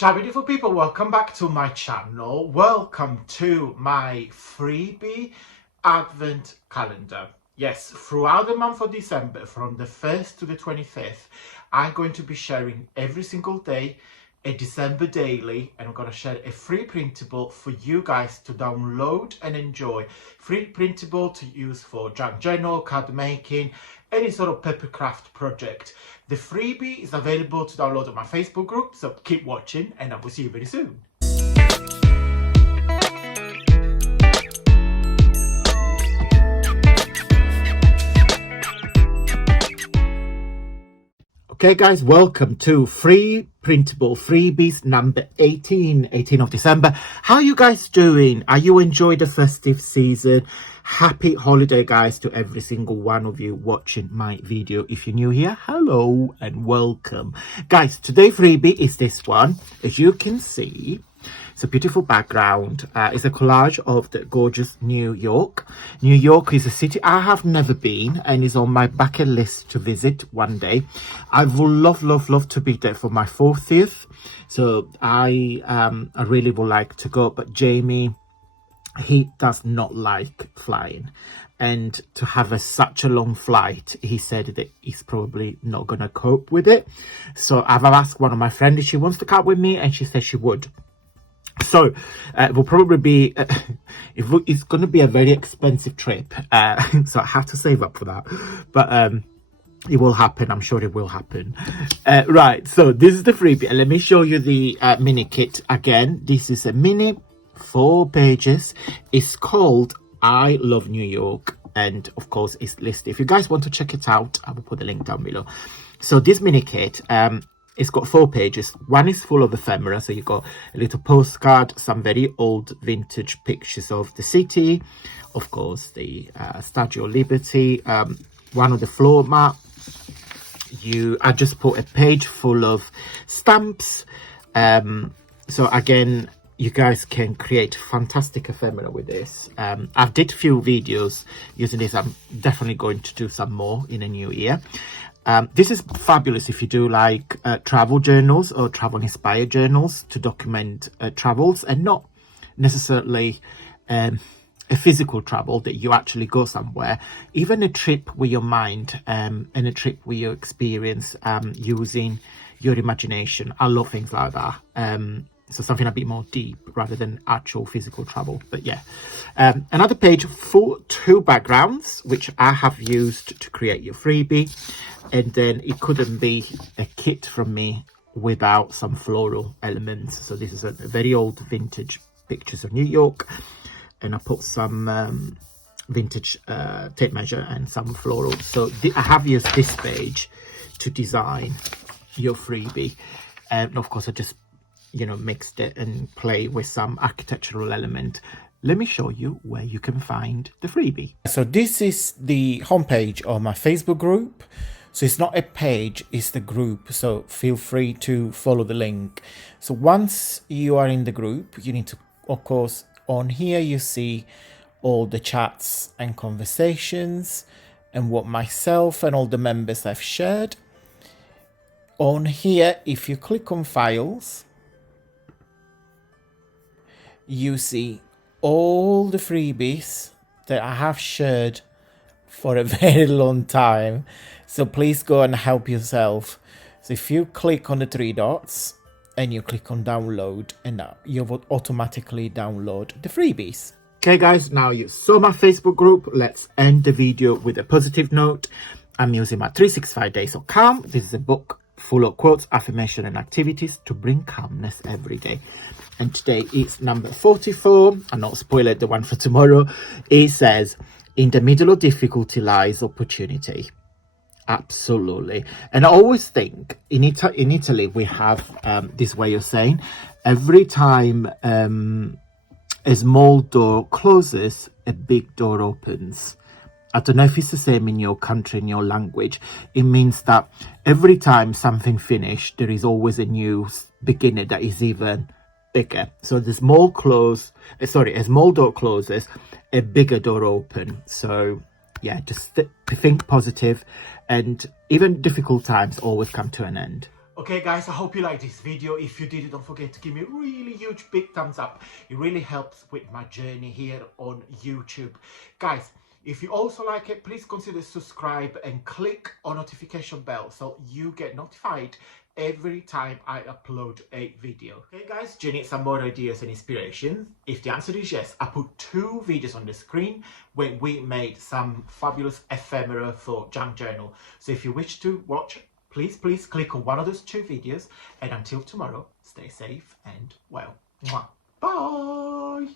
Ciao beautiful people, welcome back to my channel. Welcome to my freebie advent calendar. Yes, throughout the month of December, from the 1st to the 25th, I'm going to be sharing every single day a December daily, and I'm going to share a free printable for you guys to download and enjoy. Free printable to use for junk journal, card making, any sort of papercraft project. The freebie is available to download on my Facebook group, so keep watching and I will see you very soon. Okay guys, welcome to free printable freebies number 18 of December. How are you guys doing? Are you enjoying the festive season? Happy holiday guys to every single one of you watching my video. If you're new here, hello and welcome. Guys, today's freebie is this one. As you can see, it's a beautiful background. It's a collage of the gorgeous New York. New York is a city I have never been and is on my bucket list to visit one day. I would love to be there for my 40th. So I really would like to go, but Jamie, he does not like flying. And to have such a long flight, he said that he's probably not going to cope with it. So I've asked one of my friends if she wants to come with me, and she said she would. So it will probably be it's going to be a very expensive trip, so I have to save up for that, but it will happen. I'm sure it will happen. Right, so this is the freebie, and let me show you the mini kit again. This is a mini 4 pages. It's called I Love New York, and of course it's listed. If you guys want to check it out, I will put the link down below. So this mini kit, it's got 4 pages. One is full of ephemera, so you got a little postcard, some very old vintage pictures of the city, of course the Statue of Liberty, one of the floor mat. I just put a page full of stamps. So again, you guys can create fantastic ephemera with this. I've did a few videos using this. I'm definitely going to do some more in the new year. This is fabulous if you do like travel journals or travel inspired journals to document travels, and not necessarily a physical travel that you actually go somewhere, even a trip with your mind and a trip with your experience, using your imagination. I love things like that. So something a bit more deep rather than actual physical travel. But yeah, another page for 2 backgrounds, which I have used to create your freebie. And then it couldn't be a kit from me without some floral elements. So this is a very old vintage pictures of New York. And I put some vintage tape measure and some floral. So I have used this page to design your freebie. And of course I just mixed it and play with some architectural element. Let me show you where you can find the freebie. So this is the homepage of my Facebook group. So it's not a page, it's the group. So feel free to follow the link. So once you are in the group, you need to, of course, on here you see all the chats and conversations and what myself and all the members have shared. On here, if you click on files, you see all the freebies that I have shared for a very long time. So please go and help yourself. So if you click on the 3 dots and you click on download, and you will automatically download the freebies. Okay guys, now you saw my Facebook group. Let's end the video with a positive note. I'm using my 365 Days of Calm. This is a book full of quotes, affirmation and activities to bring calmness every day. And today is number 44. I'll not spoil it, the one for tomorrow. It says, in the middle of difficulty lies opportunity. Absolutely. And I always think in Italy we have this way of saying, every time a small door closes, a big door opens. I don't know if it's the same in your country, in your language. It means that every time something finished, there is always a new beginning that is even bigger. So the small a small door closes, a bigger door open. So yeah, just think positive, and even difficult times always come to an end. Okay guys, I hope you liked this video. If you did, don't forget to give me a really huge big thumbs up. It really helps with my journey here on YouTube. Guys, if you also like it, please consider subscribe and click on notification bell so you get notified every time I upload a video. Okay guys, do you need some more ideas and inspiration? If the answer is yes, I put 2 videos on the screen when we made some fabulous ephemera for junk journal. So if you wish to watch, please click on one of those 2 videos, and until tomorrow, stay safe and well. Mwah. Bye!